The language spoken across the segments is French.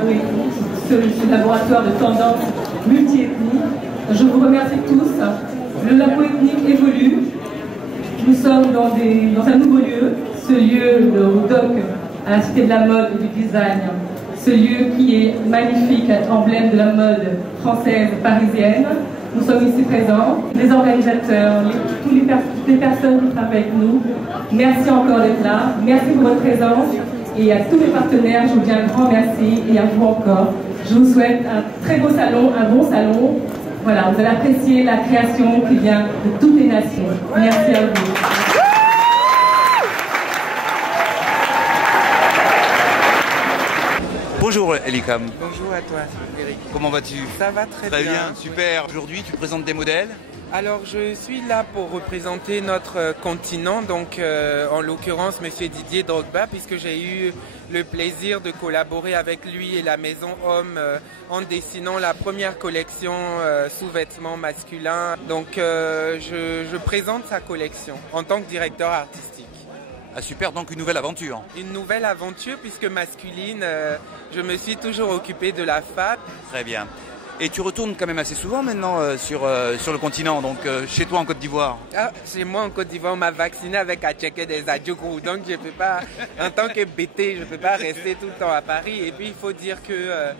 Laboethnique, ce laboratoire de tendance multiethnique. Je vous remercie tous. Le Laboethnique évolue. Nous sommes dans un nouveau lieu, ce lieu au DOC, à la Cité de la Mode et du Design. Ce lieu qui est magnifique, emblème de la mode française parisienne. Nous sommes ici présents, les organisateurs, toutes les personnes qui travaillent avec nous. Merci encore d'être là, merci pour votre présence et à tous mes partenaires, je vous dis un grand merci et à vous encore. Je vous souhaite un très beau salon, un bon salon. Voilà, vous allez apprécier la création qui vient de toutes les nations. Merci à vous. Bonjour Elikam. Bonjour à toi Eric. Comment vas-tu? Ça va très bien. Très bien, super. Aujourd'hui tu présentes des modèles? Alors je suis là pour représenter notre continent, donc en l'occurrence Monsieur Didier Drogba, puisque j'ai eu le plaisir de collaborer avec lui et la Maison Homme en dessinant la première collection sous-vêtements masculins. Donc je présente sa collection en tant que directeur artistique. Ah super, donc une nouvelle aventure. Une nouvelle aventure puisque masculine, je me suis toujours occupé de la femme. Très bien. Et tu retournes quand même assez souvent maintenant sur le continent, donc chez toi en Côte d'Ivoire. Ah, chez moi en Côte d'Ivoire, on m'a vacciné avec Atcheke des Adjougou, donc je peux pas, en tant que BT, je peux pas rester tout le temps à Paris. Et puis il faut dire que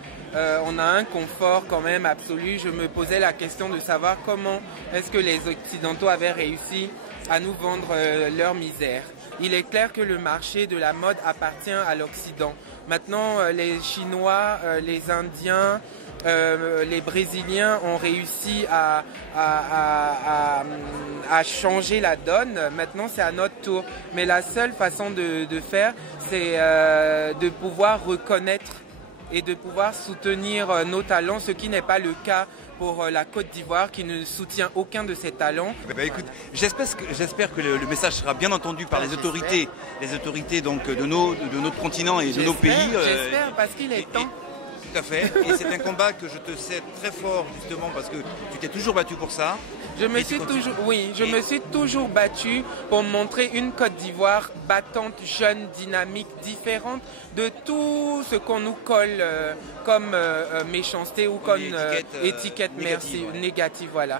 on a un confort quand même absolu. Je me posais la question de savoir comment est-ce que les Occidentaux avaient réussi à nous vendre leur misère. Il est clair que le marché de la mode appartient à l'Occident. Maintenant, les Chinois, les Indiens, les Brésiliens ont réussi à changer la donne. Maintenant, c'est à notre tour. Mais la seule façon de faire, c'est de pouvoir reconnaître et de pouvoir soutenir nos talents, ce qui n'est pas le cas pour la Côte d'Ivoire qui ne soutient aucun de ses talents. Écoute, j'espère que le message sera bien entendu par les autorités donc, de notre continent et de nos pays. J'espère, parce qu'il est temps. Tout à fait, et c'est un combat que je te sais très fort justement parce que tu t'es toujours battu pour ça. Je me suis toujours battu pour montrer une Côte d'Ivoire battante, jeune, dynamique, différente de tout ce qu'on nous colle comme méchanceté ou comme étiquette négative. Voilà.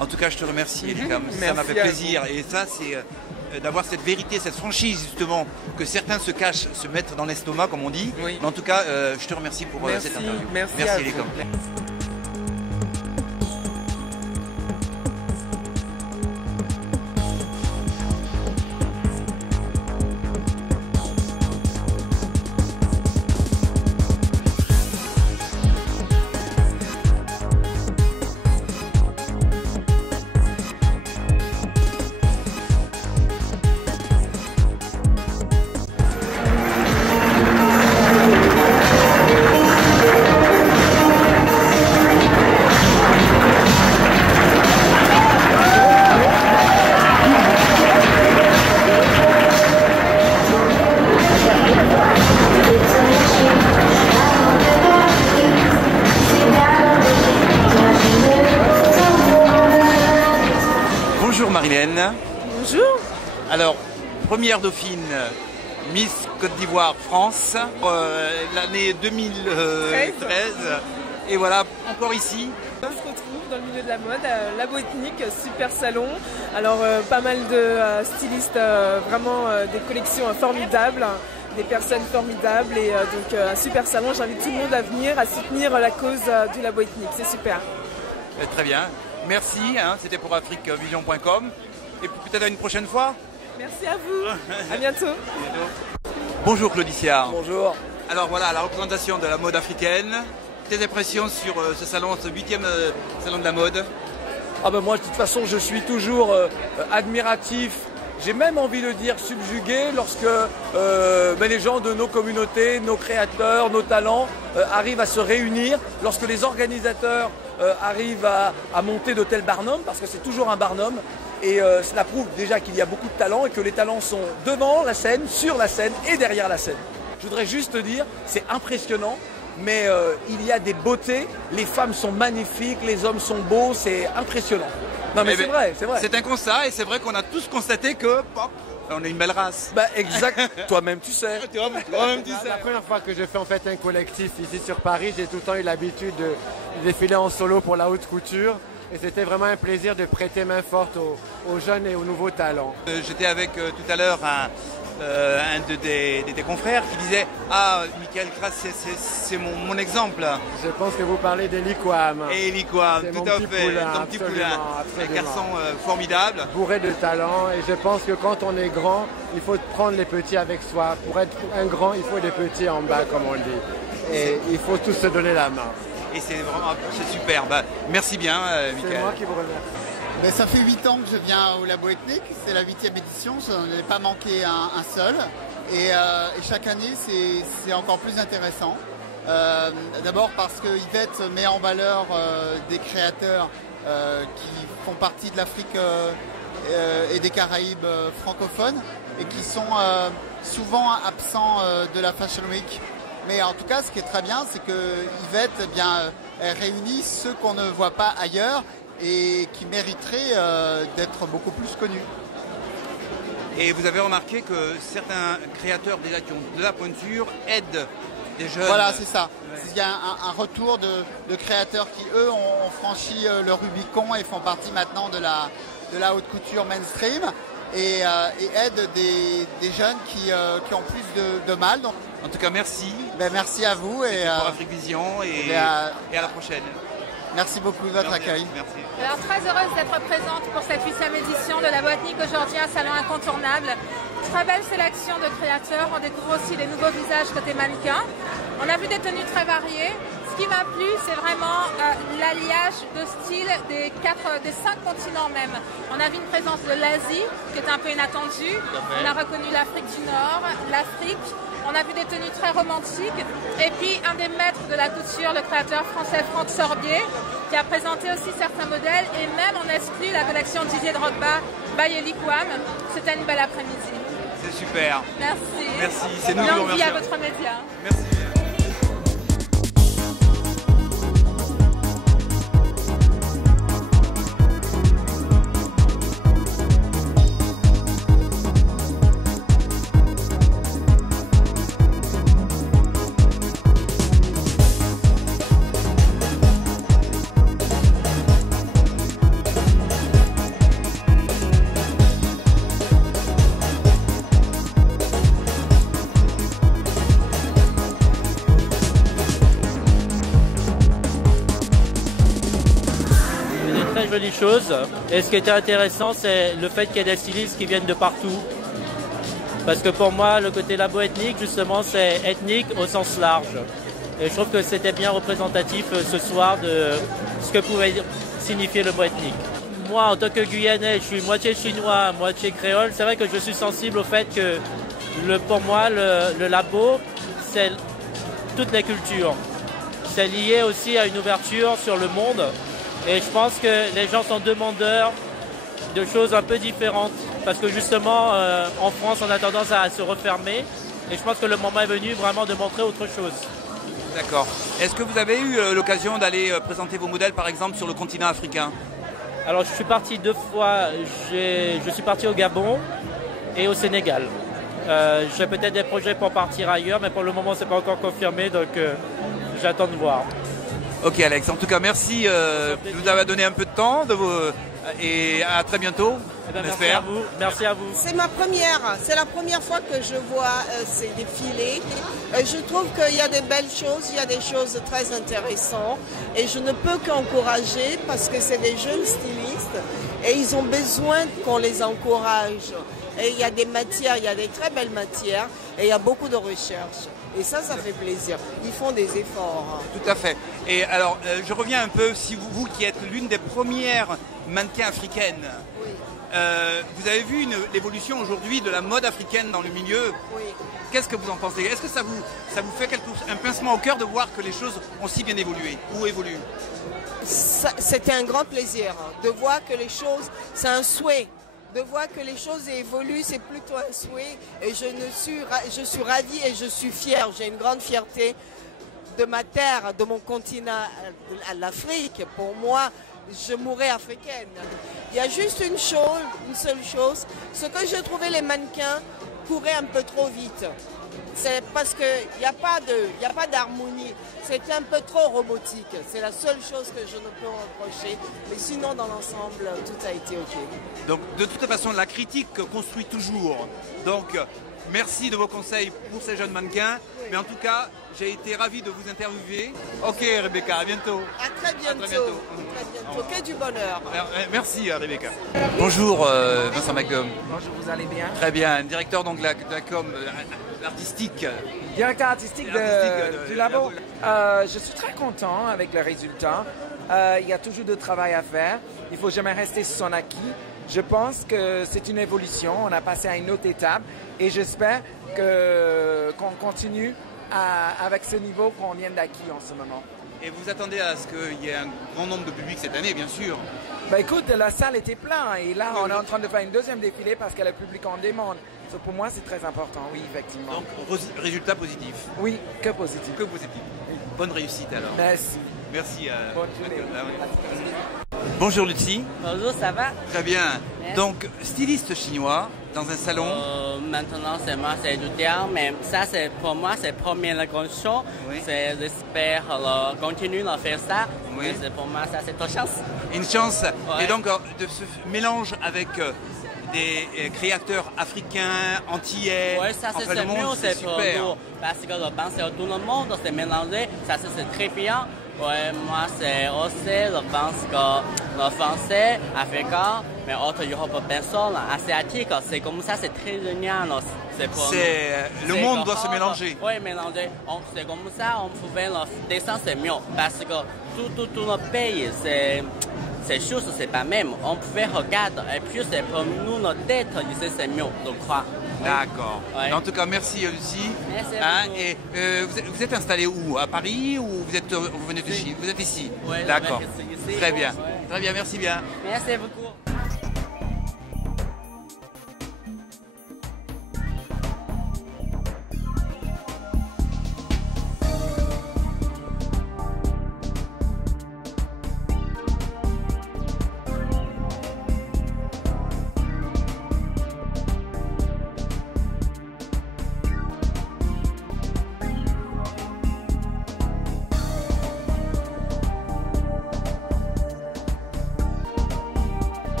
En tout cas, je te remercie, Elikam. Ça m'a fait plaisir et ça c'est d'avoir cette vérité, cette franchise justement que certains se cachent, se mettent dans l'estomac comme on dit. Oui. Mais en tout cas, je te remercie pour cette interview. Merci Elikam. Bonjour. Alors, première dauphine, Miss Côte d'Ivoire France, l'année 2013. Et voilà, encore ici. On se retrouve dans le milieu de la mode, Laboethnique, super salon. Alors, pas mal de stylistes, vraiment des collections formidables, des personnes formidables et donc un super salon. J'invite tout le monde à venir, à soutenir la cause du Laboethnique, c'est super. Très bien, merci, c'était pour afriquevision.com. Et peut-être à une prochaine fois. Merci à vous. À bientôt. Bonjour Claudicia. Bonjour. Alors voilà, la représentation de la mode africaine. Tes impressions sur ce salon, ce 8e salon de la mode? Ah ben moi, de toute façon, je suis toujours admiratif. J'ai même envie de dire subjugué lorsque les gens de nos communautés, nos créateurs, nos talents arrivent à se réunir, lorsque les organisateurs arrivent à monter de tels barnums, parce que c'est toujours un barnum. Et cela prouve déjà qu'il y a beaucoup de talents et que les talents sont devant la scène, sur la scène et derrière la scène. Je voudrais juste dire, c'est impressionnant, mais il y a des beautés, les femmes sont magnifiques, les hommes sont beaux, c'est impressionnant. Non mais c'est vrai, c'est vrai. C'est un constat et c'est vrai qu'on a tous constaté que On est une belle race. Bah exact, toi-même tu sais. Toi-même tu sais. La première fois que je fais en fait un collectif ici sur Paris, j'ai tout le temps eu l'habitude de défiler en solo pour la haute couture. Et c'était vraiment un plaisir de prêter main forte aux jeunes et aux nouveaux talents. J'étais avec tout à l'heure un de tes confrères qui disait « Ah, Michael Kras, c'est mon exemple ». Je pense que vous parlez d'Eli Quam. Eli Quam, tout à fait, ton petit poulain. Un garçon formidable. Bourré de talent, et je pense que quand on est grand, il faut prendre les petits avec soi. Pour être un grand, il faut des petits en bas, comme on dit. Et il faut tous se donner la main. Et c'est super. Bah, merci bien, Michael. C'est moi qui vous remercie. Ben, ça fait 8 ans que je viens au Labo Ethnique, c'est la 8e édition, je n'en ai pas manqué un seul. Et chaque année, c'est encore plus intéressant. D'abord parce que Yvette met en valeur des créateurs qui font partie de l'Afrique et des Caraïbes francophones et qui sont souvent absents de la Fashion Week. Mais en tout cas, ce qui est très bien, c'est que Yvette elle réunit ceux qu'on ne voit pas ailleurs et qui mériteraient d'être beaucoup plus connus. Et vous avez remarqué que certains créateurs déjà qui ont de la pointure aident des jeunes. Voilà, c'est ça. Il y a un retour de créateurs qui, eux, ont franchi le Rubicon et font partie maintenant de la haute couture mainstream et aident des jeunes qui ont plus de mal. Donc, en tout cas, merci. Ben, merci à vous. Et pour Afrique Vision et à la prochaine. Merci beaucoup de votre accueil. Merci. Alors, très heureuse d'être présente pour cette 8e édition de Labo Ethnique. Aujourd'hui, un salon incontournable. Très belle sélection de créateurs. On découvre aussi des nouveaux visages côté mannequins. On a vu des tenues très variées. Ce qui m'a plu, c'est vraiment l'alliage de style des 5 continents même. On a vu une présence de l'Asie, qui est un peu inattendue. On a reconnu l'Afrique du Nord, l'Afrique. On a vu des tenues très romantiques. Et puis, un des maîtres de la couture, le créateur français Franck Sorbier, qui a présenté aussi certains modèles. Et même, on exclut la collection Didier Drogba by Eli Quam. C'était une belle après-midi. C'est super. Merci. Merci. C'est nous qui vous remercions. à votre média. Merci. Jolie chose. Et ce qui était intéressant, c'est le fait qu'il y ait des stylistes qui viennent de partout. Parce que pour moi, le côté Labo Ethnique, justement, c'est ethnique au sens large. Et je trouve que c'était bien représentatif ce soir de ce que pouvait signifier le mot ethnique. Moi, en tant que Guyanais, je suis moitié chinois, moitié créole. C'est vrai que je suis sensible au fait que pour moi, le labo, c'est toutes les cultures. C'est lié aussi à une ouverture sur le monde. Et je pense que les gens sont demandeurs de choses un peu différentes. Parce que justement, en France, on a tendance à se refermer. Et je pense que le moment est venu vraiment de montrer autre chose. D'accord. Est-ce que vous avez eu l'occasion d'aller présenter vos modèles, par exemple, sur le continent africain? Alors, je suis parti 2 fois. Je suis parti au Gabon et au Sénégal. J'ai peut-être des projets pour partir ailleurs, mais pour le moment, ce n'est pas encore confirmé. Donc, j'attends de voir. Ok Alex, en tout cas merci de nous avoir donné un peu de temps et à très bientôt. Eh bien, merci à vous. Merci à vous. C'est la première fois que je vois ces défilés. Je trouve qu'il y a des belles choses, il y a des choses très intéressantes et je ne peux qu'encourager parce que c'est des jeunes stylistes et ils ont besoin qu'on les encourage. Et il y a des matières, il y a des très belles matières et il y a beaucoup de recherche. Et ça fait plaisir. Ils font des efforts. Tout à fait. Et alors, je reviens un peu, si vous qui êtes l'une des premières mannequins africaines, oui. Vous avez vu l'évolution aujourd'hui de la mode africaine dans le milieu. Oui. Qu'est-ce que vous en pensez? Est-ce que ça vous fait un pincement au cœur de voir que les choses ont si bien évolué ou évoluent? C'était un grand plaisir de voir que les choses, c'est un souhait. De voir que les choses évoluent, c'est plutôt un souhait. Et je suis ravie et je suis fière. J'ai une grande fierté de ma terre, de mon continent, l'Afrique. Pour moi, je mourrais africaine. Il y a juste une seule chose, ce que j'ai trouvé les mannequins couraient un peu trop vite. C'est parce qu'il n'y a pas d'harmonie. C'était un peu trop robotique. C'est la seule chose que je ne peux reprocher. Mais sinon, dans l'ensemble, tout a été OK. Donc, de toute façon, la critique construit toujours. Donc, merci de vos conseils pour ces jeunes mannequins. Oui. Mais en tout cas, j'ai été ravi de vous interviewer. OK, Rebecca, à bientôt. À très bientôt. Que du bonheur. Merci, Rebecca. Bonjour, Vincent McGum. Bonjour, vous allez bien? Très bien. Directeur donc, de la com artistique. Directeur artistique du labo. Je suis très content avec le résultat. Il y a toujours de travail à faire. Il ne faut jamais rester sur son acquis. Je pense que c'est une évolution. On a passé à une autre étape et j'espère qu'on continue avec ce niveau qu'on vient d'acquis en ce moment. Et vous attendez à ce qu'il y ait un grand nombre de public cette année, bien sûr? Bah écoute, la salle était pleine et là on est en train de faire une deuxième défilé parce que le public en demande. So, pour moi c'est très important, oui, effectivement. Donc résultat positif? Oui, que positif. Que positif. Oui. Bonne réussite alors. Merci. Merci. Bonne journée. Bonjour Lucie. Bonjour, ça va? Très bien. Merci. Donc styliste chinois dans un salon. Maintenant c'est moi, c'est du théâtre, mais ça c'est pour moi c'est la première grande chose. Oui. J'espère continuer à faire ça. Oui. Pour moi ça c'est une chance. Une chance. Ouais. Et donc de ce mélange avec des créateurs africains, antillais, ouais, ça c'est mieux, c'est super. Parce que je pense que tout le monde s'est mélangé, ça c'est très bien. Ouais, moi c'est aussi, je pense que le français, africain, mais autre Europe, personne, asiatique, c'est comme ça, c'est très génial. Le monde doit se mélanger. Oui, mélanger. C'est comme ça, on pouvait le dessin, c'est mieux. Parce que tout le pays, ces choses, c'est pas même. On pouvait regarder, et puis c'est pour nous, notre tête, ici, c'est mieux, je crois. D'accord. Ouais. En tout cas, merci Lucie. Merci et vous êtes installé où? À Paris ou vous venez de Chine? Vous êtes ici? Oui, d'accord. Ici. Très bien. Ouais. Très bien, merci bien. Merci beaucoup.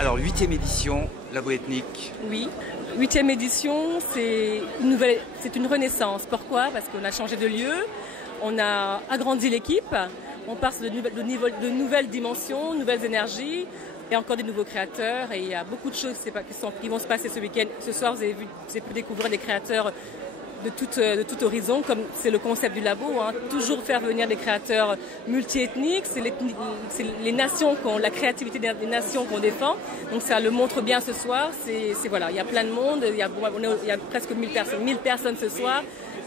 Alors, 8e édition, Labo Ethnique. Oui, 8e édition, c'est une renaissance. Pourquoi? Parce qu'on a changé de lieu, on a agrandi l'équipe, on passe de nouvelles dimensions, nouvelles énergies, et encore des nouveaux créateurs. Et il y a beaucoup de choses qui vont se passer ce week-end. Ce soir, vous avez pu découvrir des créateurs de tout horizon, comme c'est le concept du labo, hein. Toujours faire venir des créateurs multi-ethniques, c'est les nations, la créativité des nations qu'on défend, donc ça le montre bien ce soir, voilà, il y a plein de monde, il y a presque 1000 personnes ce soir,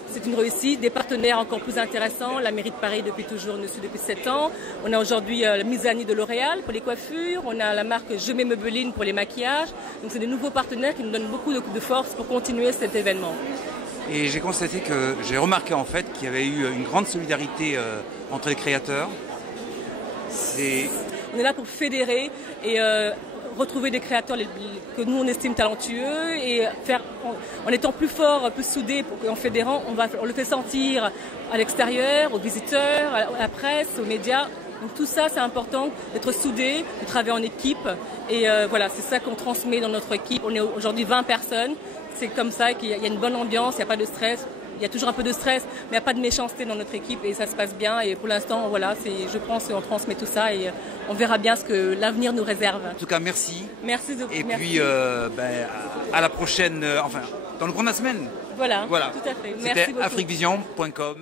c'est une réussite, des partenaires encore plus intéressants, la mairie de Paris depuis toujours, nous suit depuis 7 ans, on a aujourd'hui la Misani de L'Oréal pour les coiffures, on a la marque Je mets Meubeline pour les maquillages, donc c'est des nouveaux partenaires qui nous donnent beaucoup de force pour continuer cet événement. Et j'ai remarqué en fait qu'il y avait eu une grande solidarité entre les créateurs. On est là pour fédérer et retrouver des créateurs que nous on estime talentueux et en étant plus forts, plus soudés, en fédérant, on le fait sentir à l'extérieur, aux visiteurs, à la presse, aux médias. Donc tout ça, c'est important d'être soudés, de travailler en équipe. Et voilà, c'est ça qu'on transmet dans notre équipe. On est aujourd'hui 20 personnes. C'est comme ça qu'il y a une bonne ambiance, il n'y a pas de stress. Il y a toujours un peu de stress, mais il n'y a pas de méchanceté dans notre équipe et ça se passe bien. Et pour l'instant, voilà, je pense qu'on transmet tout ça et on verra bien ce que l'avenir nous réserve. En tout cas, merci. Merci. Et puis, à la prochaine, dans le cours de la semaine. Voilà. Tout à fait. Merci beaucoup. C'était afriquevision.com.